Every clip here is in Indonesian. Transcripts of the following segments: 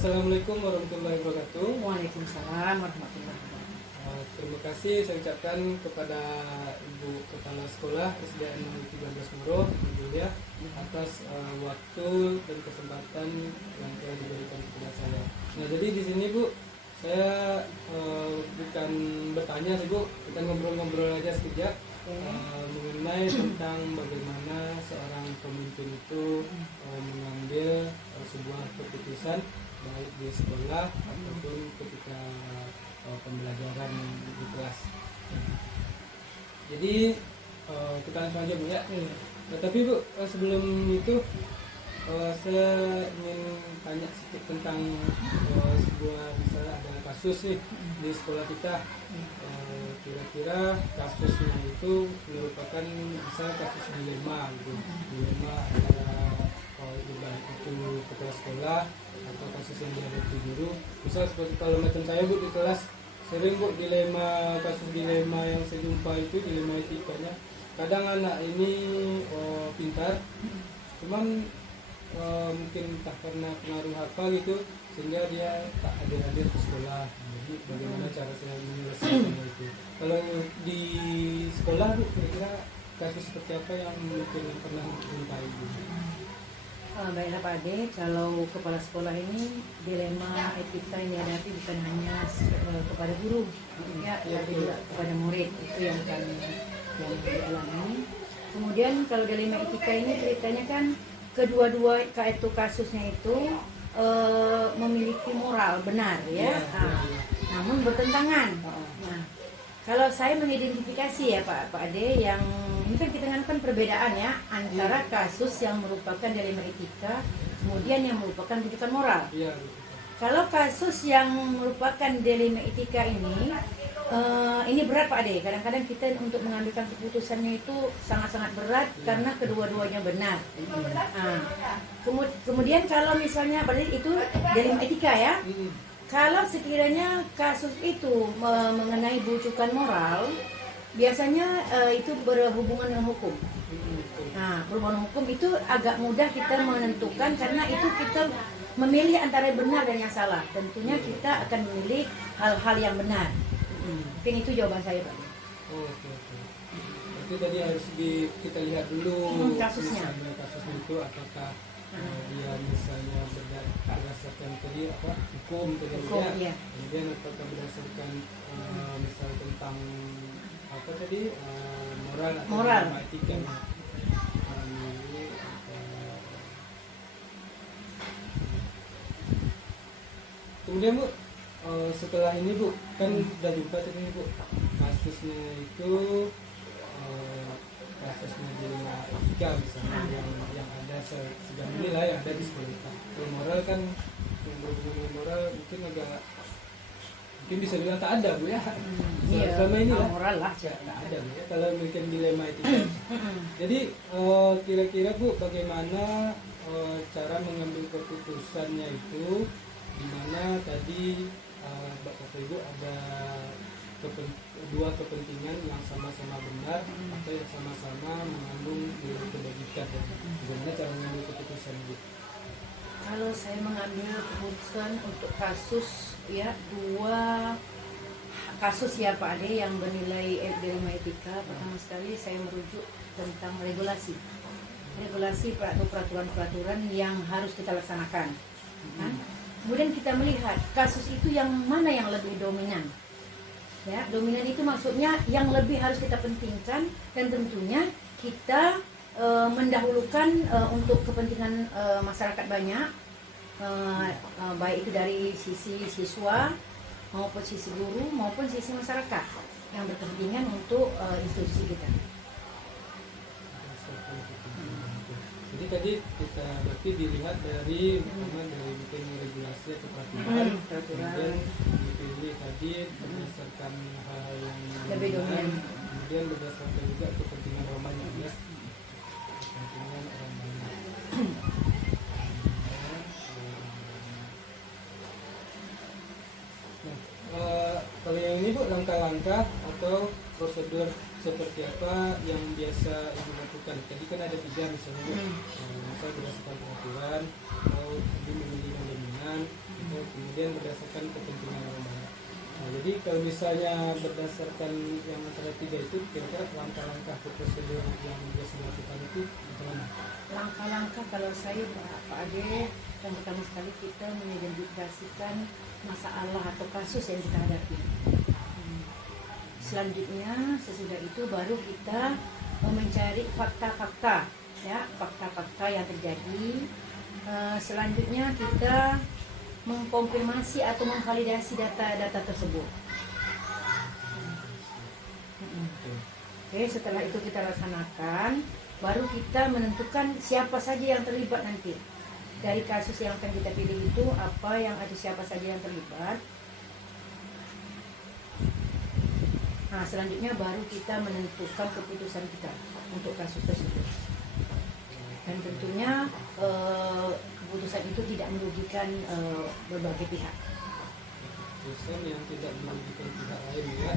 Assalamualaikum warahmatullahi wabarakatuh. Waalaikumsalam warahmatullahi wabarakatuh. Terima kasih saya ucapkan kepada Ibu Kepala Sekolah SDN 13 Muro, Ibu Julia, atas waktu dan kesempatan yang telah diberikan kepada saya. Nah, jadi di sini Bu, saya bukan bertanya sih Bu, kita ngobrol-ngobrol aja sekejap mengenai tentang bagaimana seorang pemimpin itu mengambil sebuah keputusan baik di sekolah ataupun ketika pembelajaran di kelas. Jadi kita langsung aja Bu ya. Nah, tapi Bu, sebelum itu saya ingin tanya sedikit tentang sebuah misalnya ada kasus nih di sekolah kita. Kira-kira kasusnya itu merupakan misalnya kasus dilema gitu. Dilema antara baik itu kepala sekolah atau kasus yang dihadapi guru. Misal seperti kalau macam saya Bu di kelas sering Bu kasus dilema yang saya jumpa itu dilema etikanya. Kadang anak ini pintar, cuman mungkin entah karena pengaruh apa gitu sehingga dia tak hadir ke sekolah. Jadi bagaimana cara saya menyelesaikan itu? Kalau di sekolah Bu, kira-kira kasus seperti apa yang mungkin pernah dijumpai Bu? Baiklah Pak Ade, kalau kepala sekolah ini dilema etika yang dihadapi bukan hanya kepada guru, ya, tapi juga kepada murid, itu yang dialami. Kemudian kalau dilema etika ini ceritanya kan kedua-dua itu kasusnya itu memiliki moral benar ya, namun bertentangan. Nah, kalau saya mengidentifikasi ya Pak Ade, yang ini kan kita kan perbedaan ya antara kasus yang merupakan dilema etika, kemudian yang merupakan rujukan moral. Kalau kasus yang merupakan dilema etika ini berat Pak Ade. Kadang-kadang kita untuk mengambilkan keputusannya itu sangat-sangat berat karena kedua-duanya benar. Kemudian kalau misalnya Pak Ade itu dilema etika ya. Kalau sekiranya kasus itu mengenai bujukan moral, biasanya itu berhubungan dengan hukum. Nah, berhubungan hukum itu agak mudah kita menentukan karena itu kita memilih antara benar dan yang salah. Tentunya kita akan memilih hal-hal yang benar. Mungkin itu jawaban saya Pak. Oke. Itu tadi harus kita lihat dulu kasusnya itu apakah dia misalnya berdasarkan tadi hukum ya. Kemudian apakah berdasarkan misal tentang apa tadi moral atau etika. Kemudian Bu, setelah ini Bu, kan udah jumpa tadi Bu kasusnya itu kasusnya dilema etika misalnya yang ada sejauh ini lah yang ada di sekolah kita. Kalau moral kan berhubungan moral mungkin bisa bilang tak ada Bu ya. Selama ini lah moral lah tak ada Bu ya kalau mungkin dilema etika. Jadi kira-kira Bu bagaimana cara mengambil keputusannya itu, di mana tadi Bapak Ibu ada dua kepentingan yang sama-sama benar atau yang sama-sama mengandung nilai kebajikan. Bagaimana cara mengambil keputusan itu? Kalau saya mengambil keputusan untuk kasus ya, dua kasus ya Pak Ade yang bernilai dilema etika, pertama sekali saya merujuk tentang regulasi atau peraturan-peraturan yang harus kita laksanakan. Kemudian kita melihat kasus itu yang mana yang lebih dominan. Ya, dominan itu maksudnya yang lebih harus kita pentingkan, dan tentunya kita mendahulukan untuk kepentingan masyarakat banyak, baik itu dari sisi siswa maupun sisi guru maupun sisi masyarakat yang berkepentingan untuk institusi kita. Jadi tadi kita berarti dilihat dari pertama dari mungkin regulasi atau peraturan, kemudian dipilih tadi berdasarkan hal-hal yang lebih dominan, kemudian berdasarkan juga kepentingan orang banyak ya, kepentingan orang banyak. Kalau yang ini Bu, langkah-langkah atau prosedur seperti apa yang biasa Ibu lakukan? Tadi kan ada 3 misalnya Bu, misal berdasarkan peraturan, atau Ibu memilih yang dominan, atau kemudian berdasarkan kepentingan orang banyak. Nah, jadi kalau misalnya berdasarkan yang antara 3 itu, kira-kira langkah-langkah atau prosedur yang biasa dilakukan itu bagaimana? Langkah-langkah kalau saya Pak Ade, yang pertama sekali kita mengidentifikasikan masalah atau kasus yang kita hadapi. Selanjutnya sesudah itu baru kita mencari fakta-fakta, ya, fakta-fakta yang terjadi. Selanjutnya kita mengkonfirmasi atau memvalidasi data-data tersebut. Oke, setelah itu kita laksanakan, baru kita menentukan siapa saja yang terlibat nanti. Dari kasus yang akan kita pilih itu apa yang ada, siapa saja yang terlibat. Nah, selanjutnya baru kita menentukan keputusan kita untuk kasus tersebut. Dan tentunya keputusan itu tidak merugikan berbagai pihak. Keputusan yang tidak merugikan pihak lain ya.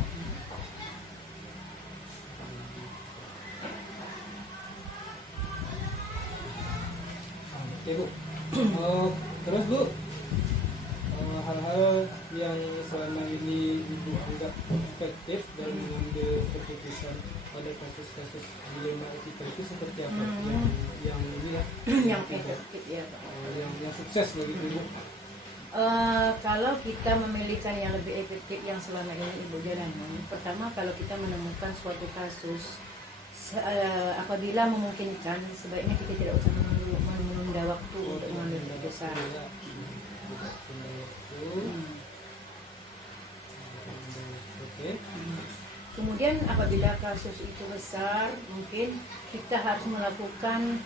Oke Bu. Terus Bu, hal-hal yang selama ini Ibu anggap efektif dalam mengambil keputusan pada kasus-kasus dilema etika itu seperti apa? Yang ini ya, yang efektif ya Pak. Yang sukses bagi Ibu. Kalau kita memilihkan yang lebih efektif yang selama ini Ibu jalani, pertama kalau kita menemukan suatu kasus, apabila memungkinkan sebaiknya kita tidak usah menunda waktu untuk mengambil keputusan. Kemudian apabila kasus itu besar, mungkin kita harus melakukan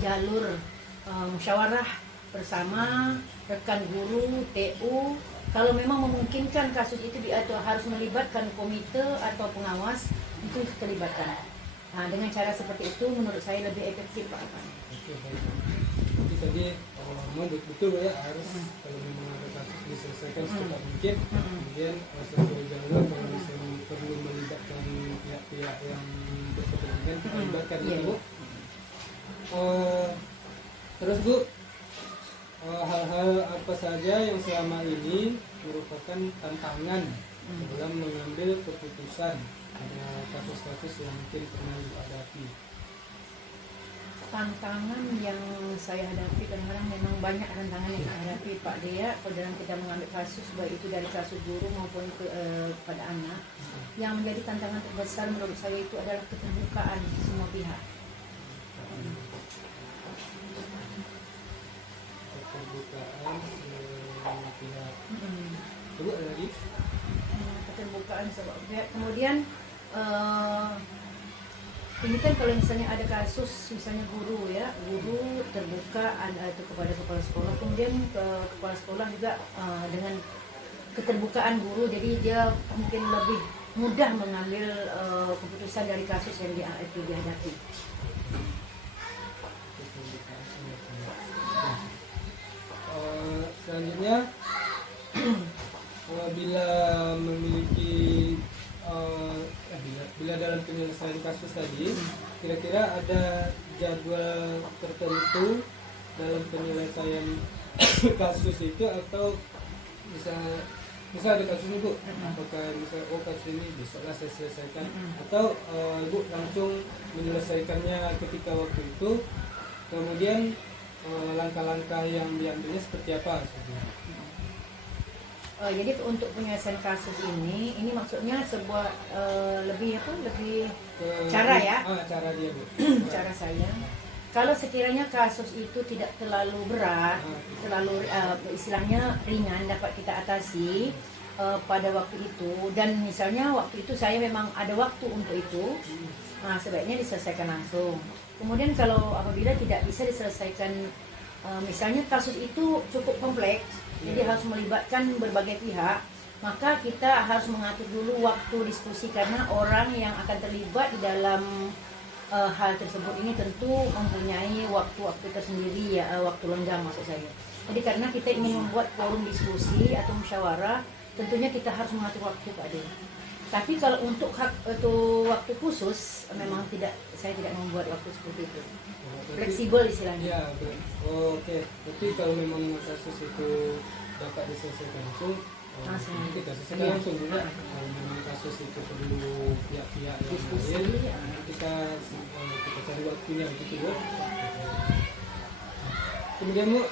jalur musyawarah bersama rekan guru, TU. Kalau memang memungkinkan kasus itu atau harus melibatkan komite atau pengawas, itu terlibatkan. Nah, dengan cara seperti itu menurut saya lebih efektif Pak. Oke, baik. Jadi tadi memang betul ya, harus kalau memang ada kasus diselesaikan secepat mungkin. Kemudian sesuai jalur, kalau misalnya perlu melibatkan pihak-pihak yang berkepentingan, kita libatkan ya Bu. Terus Bu, hal-hal apa saja yang selama ini merupakan tantangan dalam mengambil keputusan pada kasus-kasus yang mungkin pernah dihadapi? Tantangan yang saya hadapi kadang-kadang memang banyak tantangan yang saya hadapi Pak Dea kalau dalam kita mengambil kasus, baik itu dari kasus guru maupun pada anak. Yang menjadi tantangan terbesar menurut saya itu adalah keterbukaan semua pihak. Keterbukaan semua pihak. Coba ada lagi? Keterbukaan semua pihak. Kemudian ini kan kalau misalnya ada kasus misalnya guru ya, guru terbuka itu kepada kepala sekolah, kemudian kepala sekolah juga dengan keterbukaan guru, jadi dia mungkin lebih mudah mengambil keputusan dari kasus yang itu dihadapi. Selanjutnya bila memiliki bila dalam penyelesaian kasus tadi, kira-kira ada jadwal tertentu dalam penyelesaian kasus itu, atau misal ada kasus ini Bu, apakah misal kasus ini besoklah saya selesaikan, atau Ibu langsung menyelesaikannya ketika waktu itu, kemudian langkah-langkah yang diambilnya seperti apa? Jadi untuk penyelesaian kasus ini maksudnya sebuah lebih cara ya? Cara dia Bu. Cara saya. Kalau sekiranya kasus itu tidak terlalu berat, terlalu istilahnya ringan, dapat kita atasi, pada waktu itu, dan misalnya waktu itu saya memang ada waktu untuk itu, nah, sebaiknya diselesaikan langsung. Kemudian kalau apabila tidak bisa diselesaikan, misalnya kasus itu cukup kompleks, jadi harus melibatkan berbagai pihak, maka kita harus mengatur dulu waktu diskusi, karena orang yang akan terlibat di dalam hal tersebut ini tentu mempunyai waktu-waktu tersendiri, ya, waktu lenggang maksud saya. Jadi karena kita ingin membuat forum diskusi atau musyawarah, tentunya kita harus mengatur waktu, Pak Ade. Tapi kalau untuk waktu khusus, memang saya tidak membuat waktu seperti itu. Fleksibel istilahnya. Ya, oke. Berarti kalau memang kasus itu dapat diselesaikan langsung, Langsung. kita selesaikan langsung juga. Kalau memang kasus itu perlu pihak-pihak yang Diskusi, lain, ya. kita cari waktunya begitu, Bu. Kemudian, Bu,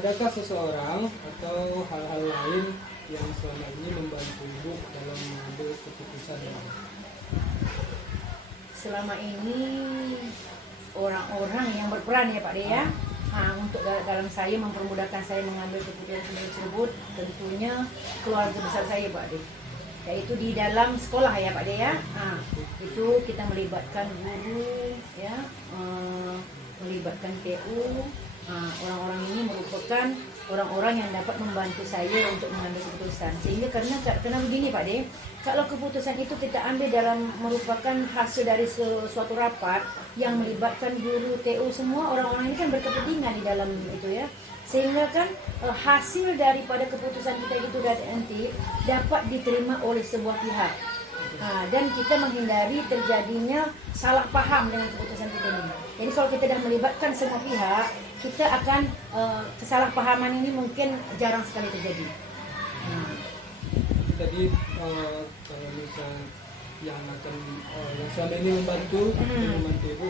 adakah seseorang atau hal-hal lain yang selama ini membantu Ibu dalam mengambil keputusan? Selama ini orang-orang yang berperan, ya Pak De, ya. Nah, untuk dalam saya mempermudahkan saya mengambil keputusan tersebut, tentunya keluarga besar saya, Pak De, yaitu di dalam sekolah, ya Pak De, ya. Nah, itu kita melibatkan guru, ya, melibatkan TU. Nah, orang-orang ini merupakan orang-orang yang dapat membantu saya untuk mengambil keputusan. Sehingga karena begini Pak De, kalau keputusan itu kita ambil dalam merupakan hasil dari suatu rapat yang melibatkan guru, TU, semua orang-orang ini kan berkepentingan di dalam itu, ya. Sehingga kan hasil daripada keputusan kita itu nanti dapat diterima oleh sebuah pihak. Nah, dan kita menghindari terjadinya salah paham dengan keputusan kita ini. Jadi kalau kita dah melibatkan semua pihak, kita akan kesalahpahaman ini mungkin jarang sekali terjadi. Tadi kalau misal yang akan yang selama ini membantu Ibu,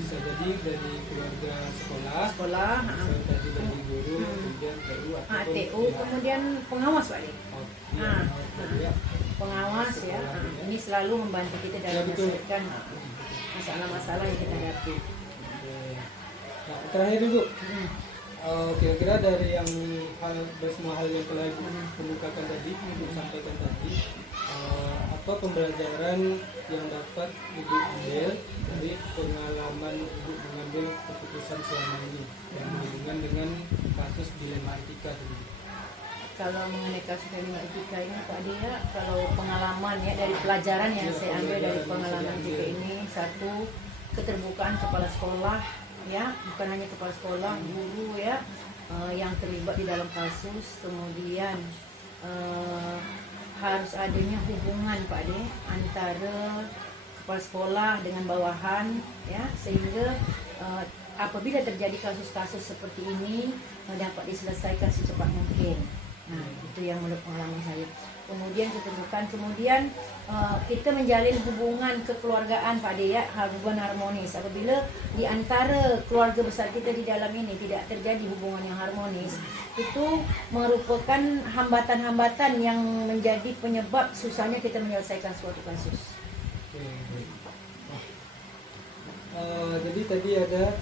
bisa jadi dari keluarga sekolah, bisa tadi dari guru, kemudian TU ataupun TU, kemudian pengawas Pak De. Ya. Pengawas, ya. Ini selalu membantu kita dalam menyelesaikan masalah-masalah yang kita hadapi. Nah, terakhir Ibu, kira-kira dari semua hal yang telah Ibu kemukakan tadi, Ibu sampaikan tadi, apa pembelajaran yang dapat Ibu ambil dari pengalaman Ibu mengambil keputusan selama ini yang berhubungan dengan kasus dilema etika tadi? Kalau mengenai kasus dilema etika ini Pak De, ya, kalau pengalaman, ya, dari pelajaran yang saya ambil dari pengalaman kita ini, satu, keterbukaan kepala sekolah, ya, bukan hanya kepala sekolah, guru, ya, yang terlibat di dalam kasus. Kemudian harus adanya hubungan Pak De antara kepala sekolah dengan bawahan, ya, sehingga apabila terjadi kasus-kasus seperti ini dapat diselesaikan secepat mungkin. Nah, itu yang menurut pengalaman saya. Kemudian keterbukaan, kemudian kita menjalin hubungan kekeluargaan Pak De, ya, hubungan harmonis. Apabila di antara keluarga besar kita di dalam ini tidak terjadi hubungan yang harmonis, itu merupakan hambatan-hambatan yang menjadi penyebab susahnya kita menyelesaikan suatu kasus. Jadi tadi ada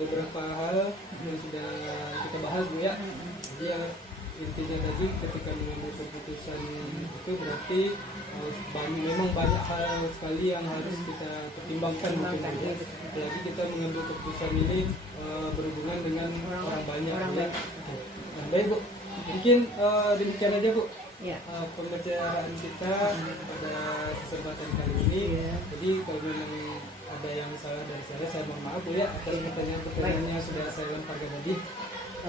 beberapa hal yang sudah kita bahas, Bu, ya. Jadi intinya tadi ketika mengambil keputusan itu berarti memang banyak hal sekali yang harus kita pertimbangkan, ya. Apalagi kita mengambil keputusan ini berhubungan dengan orang banyak, ya. Nah, baik Bu, mungkin demikian aja Bu, ya, pembicaraan kita pada kesempatan kali ini. Jadi kalau memang ada yang salah dari saya mohon maaf Bu, ya, atas pertanyaan-pertanyaan yang sudah saya lemparkan tadi.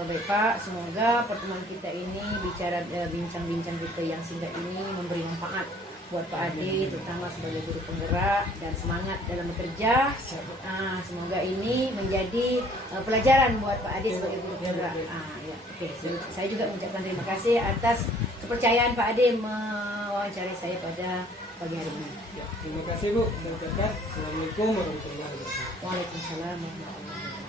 Baik Pak, semoga pertemuan kita ini bincang-bincang kita yang singkat ini memberi manfaat buat Pak Ade, terutama sebagai guru penggerak dan semangat dalam bekerja. Semoga ini menjadi pelajaran buat Pak Ade sebagai guru penggerak. Ya, oke. Saya juga mengucapkan terima kasih atas kepercayaan Pak Ade mewawancari saya pada pagi hari ini. Ya, terima kasih Bu. Saya ucapkan Assalamualaikum warahmatullahi wabarakatuh. Waalaikumsalam warahmatullahi wabarakatuh.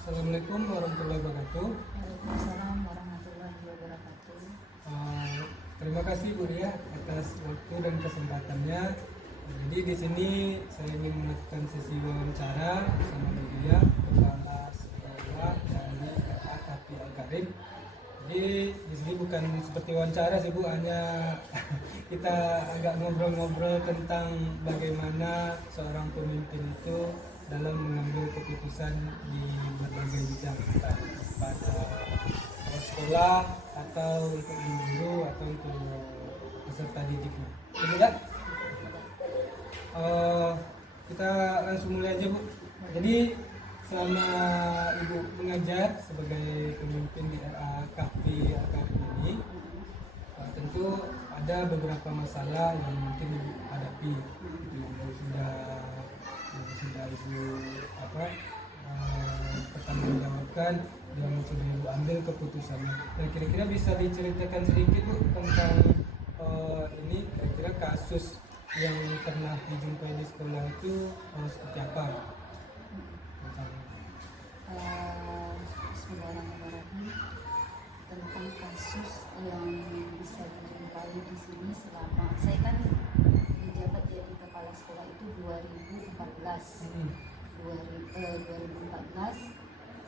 Assalamualaikum warahmatullahi wabarakatuh. Waalaikumsalam warahmatullahi wabarakatuh. Terima kasih Bu Ria atas waktu dan kesempatannya Jadi di sini saya ingin melakukan sesi wawancara bersama media kepala sekolah dari RAKP Al-Karim. Jadi di sini bukan seperti wawancara sih Bu, hanya kita agak ngobrol-ngobrol tentang bagaimana seorang pemimpin itu dalam mengambil keputusan di berbagai bidang, entah pada sekolah atau untuk guru atau untuk peserta didiknya. Kemudian kita langsung mulai aja Bu. Jadi selama Ibu mengajar sebagai pemimpin di RAKP ini, tentu ada beberapa masalah yang mungkin Ibu hadapi, yang sudah Ibu pertanggungjawabkan dan sudah Ibu ambil keputusannya. Dan kira-kira bisa diceritakan sedikit Bu tentang ini kira-kira kasus yang pernah dijumpai di sekolah itu seperti apa? Bismillahirrahmanirrahim. Tentang kasus yang bisa dijumpai di sini selama saya kan menjabat jadi kepala sekolah itu 2014, 2014,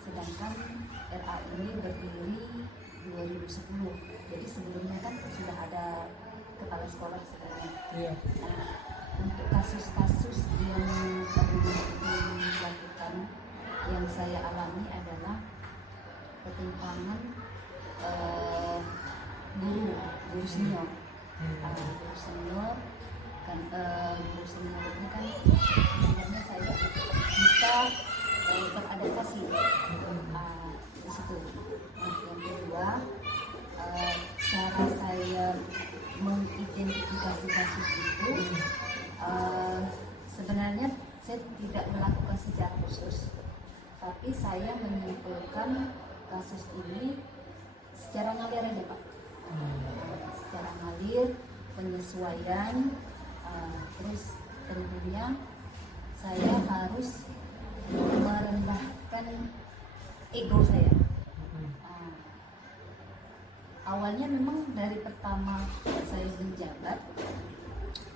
sedangkan RA ini berdiri 2010. Jadi sebelumnya kan sudah ada kepala sekolah sebelumnya. Iya. Nah, untuk kasus-kasus yang pernah dilakukan yang saya alami adalah ketimpangan guru senior. Guru senior kan guru senior ini kan sebenarnya saya bisa beradaptasi di situ. Nah, yang kedua, cara saya mengidentifikasi kasus itu sebenarnya saya tidak melakukan secara khusus, tapi saya menyimpulkan kasus ini secara ngalir aja Pak. Secara ngalir, penyesuaian, terus tentunya saya harus merendahkan ego saya. Awalnya memang dari pertama saya menjabat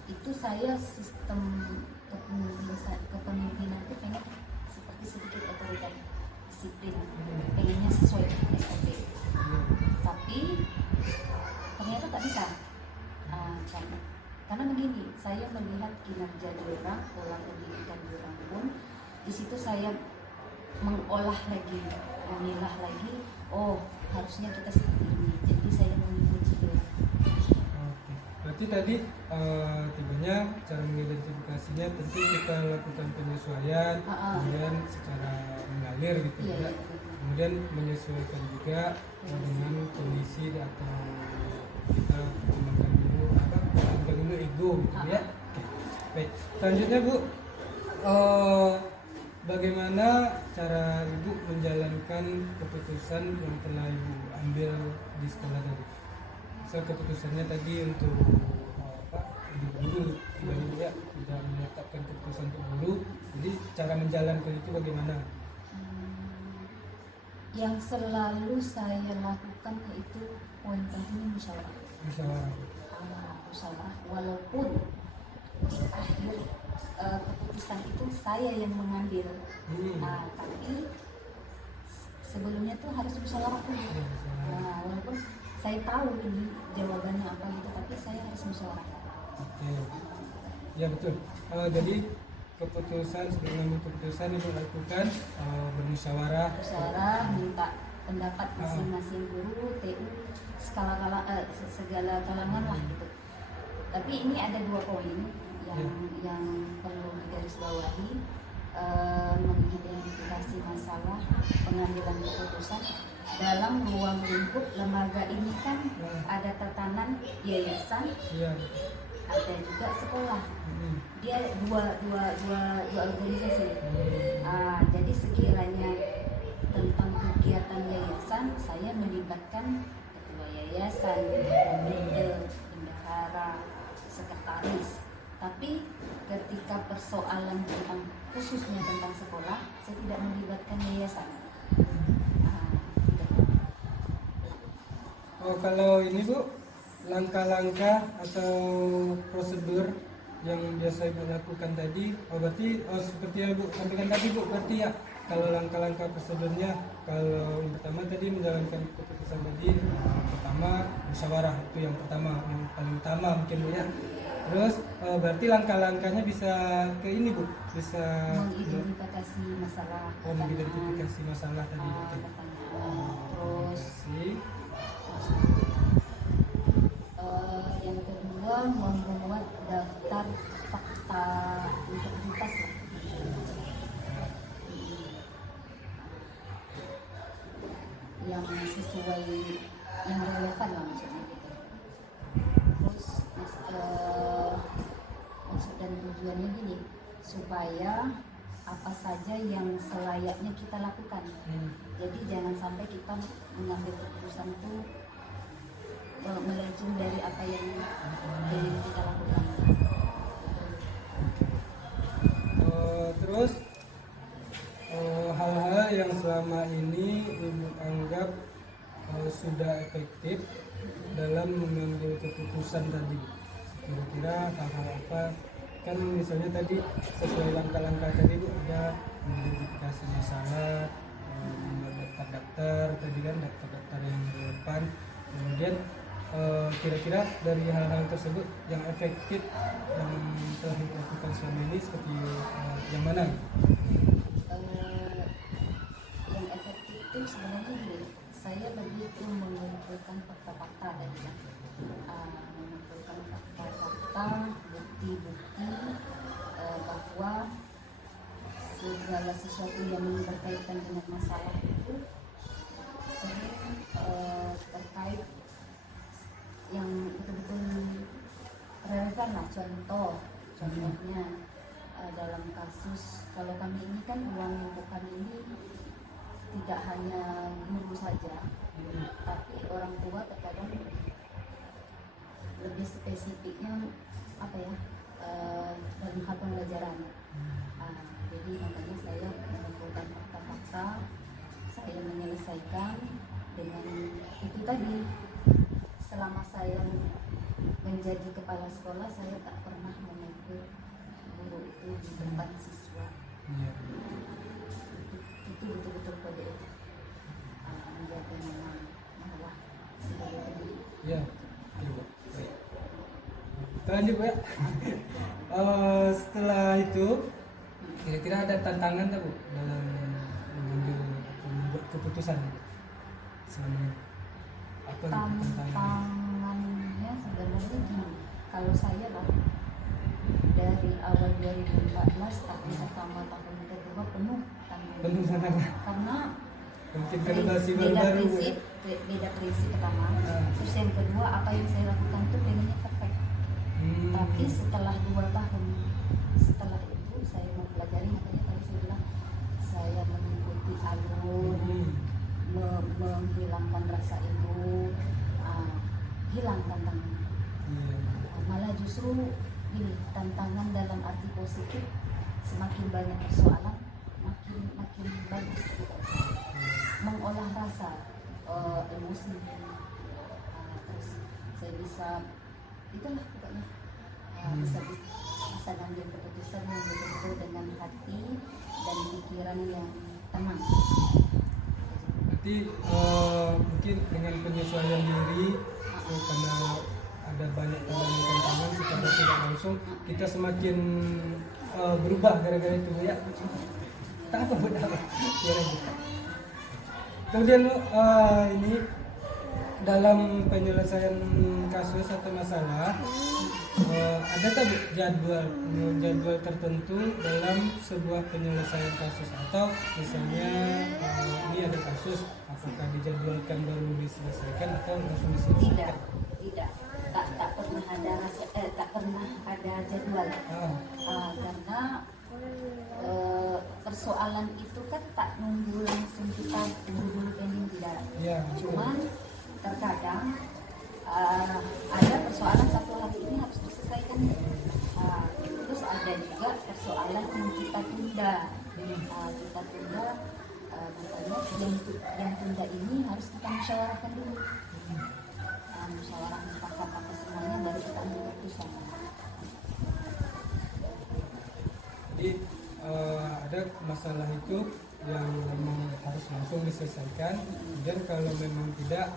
itu saya sistem kepemimpinan itu pengen seperti sedikit otoriter, disiplin, pengennya sesuai SOP. Tapi ternyata tak bisa. Karena begini, saya melihat kinerja diorang, pola pendidikan diorang pun di situ saya mengolah lagi, memilah lagi. Oh, harusnya kita seperti ini. Jadi saya mengikuti diorang. Berarti tadi tibanya cara mengidentifikasinya tentu kita lakukan penyesuaian, kemudian secara mengalir gitu ya. Kemudian menyesuaikan juga dengan kondisi atau kita mengembangkan dulu ego gitu ya. Baik, selanjutnya Bu, bagaimana cara Ibu menjalankan keputusan yang telah Ibu ambil di sekolah tadi? Keputusannya tadi untuk guru, ya, tidak menetapkan keputusan untuk guru. Jadi cara menjalankan itu bagaimana? Yang selalu saya lakukan yaitu poin pentingnya musyawarah. Musyawarah, walaupun di akhir keputusan itu saya yang mengambil. Tapi sebelumnya tuh harus musyawarah dulu. Walaupun saya tahu ini jawabannya apa gitu, tapi saya harus musyawarah. Oke. Ya betul. Jadi keputusan sebelum mengambil keputusan itu lakukan bermusyawarah. Musyawarah, minta pendapat masing-masing guru, TU, segala kalangan lah gitu. Tapi ini ada 2 poin yang perlu digarisbawahi. Mengidentifikasi masalah pengambilan keputusan dalam ruang lingkup lembaga ini kan ada tatanan yayasan, ada juga sekolah. Dia dua organisasi. Jadi sekiranya tentang kegiatan yayasan, saya melibatkan ketua yayasan, komite, bendahara, sekretaris. Tapi ketika persoalan tentang khususnya tentang sekolah, saya tidak melibatkan yayasan. Kalau ini Bu, langkah-langkah atau prosedur yang biasa Ibu lakukan tadi, berarti seperti yang Ibu sampaikan tadi Bu, berarti ya kalau langkah-langkah prosedurnya, kalau yang pertama tadi menjalankan keputusan tadi, pertama musyawarah, itu yang pertama, yang paling utama mungkin Bu ya. Terus berarti langkah-langkahnya bisa ke ini Bu, bisa mengidentifikasi masalah, mengidentifikasi masalah tadi Bu. Terus yang kedua membuat daftar fakta integritas lah. Yang sesuai, yang relevan lah maksudnya gitu. Terus maksud dan tujuannya gini, supaya apa saja yang selayaknya kita lakukan. Jadi jangan sampai kita mengambil keputusan itu melenceng dari apa yang ingin kita lakukan. Terus hal-hal yang selama ini Ibu anggap sudah efektif dalam mengambil keputusan tadi, kira-kira hal-hal apa? Kan misalnya tadi sesuai langkah-langkah tadi Bu, ada mengidentifikasi masalah, membuat daftar tadi kan, daftar yang relevan. Kemudian kira-kira dari hal-hal tersebut yang efektif yang telah dilakukan selama ini seperti yang mana? Yang efektif itu sebenarnya gini, saya lebih itu mengumpulkan fakta-fakta tadi kan, mengumpulkan fakta-fakta, bukti-bukti bahwa segala sesuatu yang berkaitan dengan masalah itu sering terkait yang betul-betul relevan lah. Contohnya dalam kasus, kalau kami ini kan uang ibu kami ini tidak hanya guru saja, tapi orang tua terkadang lebih spesifiknya apa ya, dalam hal pembelajaran. Jadi makanya saya mengumpulkan fakta-fakta, saya menyelesaikan dengan itu tadi. Selama saya menjadi kepala sekolah, saya tak pernah menegur guru itu di depan siswa. Itu betul-betul kode itu, menjaga nama marwah sebagai pendidik. Ya, Bu. Baik. Lanjut Bu ya. Setelah itu kira-kira ada tantangan tak Bu dalam mengambil atau membuat keputusan selama ini? Apa gitu tantangannya? Tantangannya sebenarnya gini, kalau saya lah dari awal 2014 tahun pertama tahun kedua penuh tantangan. Karena mungkin generasi beda baru-baru Bu ya. beda prinsip pertama. Terus yang kedua, apa yang saya lakukan itu pengennya perfect. Tapi setelah 2 tahun setelah itu saya mempelajari, makanya tadi saya bilang saya mengikuti alur, menghilangkan rasa itu, hilang tantangan. Malah justru ini tantangan dalam arti positif, semakin banyak persoalan makin bagus mengolah rasa, emosi. Terus saya bisa itulah pokoknya bisa ngambil keputusan yang betul-betul dengan hati dan pikiran yang tenang. Berarti mungkin dengan penyesuaian diri, karena ada banyak tantangan secara tidak langsung, kita semakin berubah gara-gara itu ya. Tak apa Bu, tak apa. Kemudian ini dalam penyelesaian kasus atau masalah, ada tak Bu jadwal tertentu dalam sebuah penyelesaian kasus, atau misalnya ini ada kasus, apakah dijadwalkan baru diselesaikan atau langsung diselesaikan? Tidak, tak pernah ada jadwal. Karena persoalan itu kan tak nunggu langsung kita tunggu dulu pending, tidak. Cuman terkadang ada persoalan satu hari ini harus diselesaikan. Terus ada juga persoalan yang kita tunda. Makanya yang tunda ini harus kita musyawarahkan dulu. Musyawarah mufakat apa semuanya, baru kita ambil keputusan. Jadi ada masalah itu yang memang harus langsung diselesaikan. Dan kalau memang tidak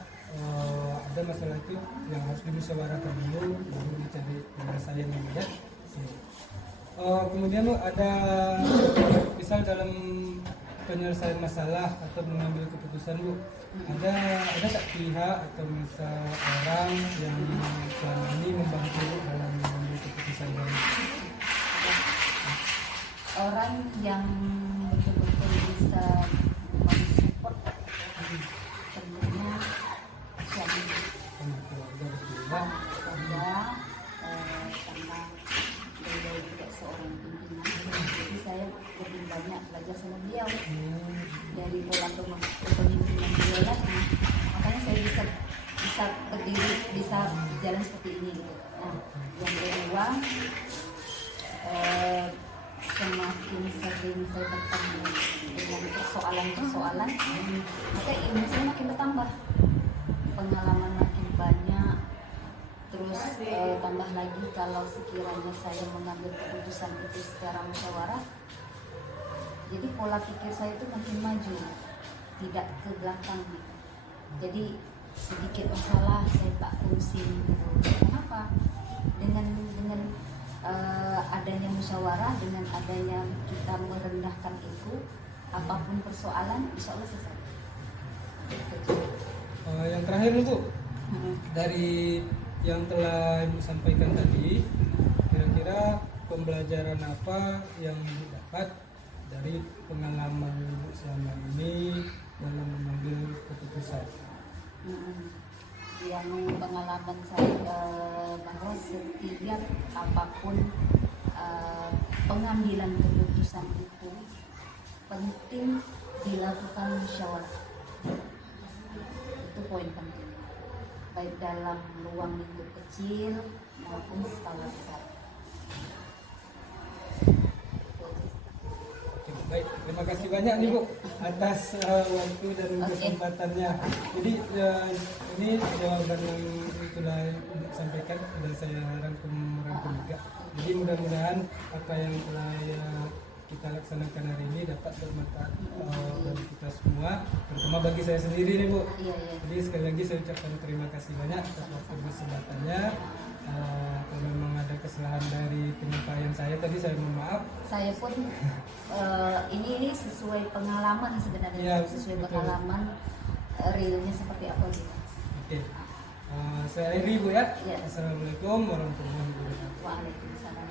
ada masalah itu yang harus dimusyawarahkan dulu, baru dicari penyelesaian yang ada. Kemudian Bu, ada misal dalam penyelesaian masalah atau mengambil keputusan Bu, ada tak pihak atau misal orang yang selama ini membantu dalam mengambil keputusan dari orang yang betul-betul bisa mensupport tentunya suami keluarga betul keluarga, karena beliau juga seorang pimpinan, jadi saya lebih banyak belajar sama beliau dari pola kepemimpinan beliau lagi, makanya saya bisa berdiri, bisa jalan seperti ini gitu. Nah, yang kedua, semakin sering saya bertemu dengan persoalan-persoalan, maka ilmu saya makin bertambah, pengalaman makin banyak. Terus tambah lagi kalau sekiranya saya mengambil keputusan itu secara musyawarah, jadi pola pikir saya itu makin maju, tidak ke belakang. Jadi sedikit masalah saya tak pusing gitu. Kenapa? Dengan adanya musyawarah, dengan adanya kita merendahkan itu, apapun persoalan insya Allah selesai. Yang terakhir Bu, dari yang telah Ibu sampaikan tadi, kira-kira pembelajaran apa yang didapat dari pengalaman Ibu selama ini dalam mengambil keputusan? Yang pengalaman saya bahwa setiap apapun pengambilan keputusan itu penting dilakukan musyawarah. Itu poin penting, baik dalam ruang lingkup kecil maupun skala besar. Baik, terima kasih banyak nih Bu atas waktu dan kesempatannya. Jadi ini jawaban yang sudah disampaikan sudah saya rangkum juga. Jadi mudah-mudahan apa yang telah kita laksanakan hari ini dapat bermanfaat bagi kita semua, terutama bagi saya sendiri nih Bu. Jadi sekali lagi saya ucapkan terima kasih banyak atas waktu kesempatannya. Kalau memang ada kesalahan dari penyampaian saya tadi, saya mohon maaf. Saya pun ini sesuai pengalaman sebenarnya, ya, sesuai betul. pengalaman realnya seperti apa gitu. Oke, saya akhiri Bu ya. Ya. Assalamualaikum warahmatullahi wabarakatuh. Waalaikumsalam.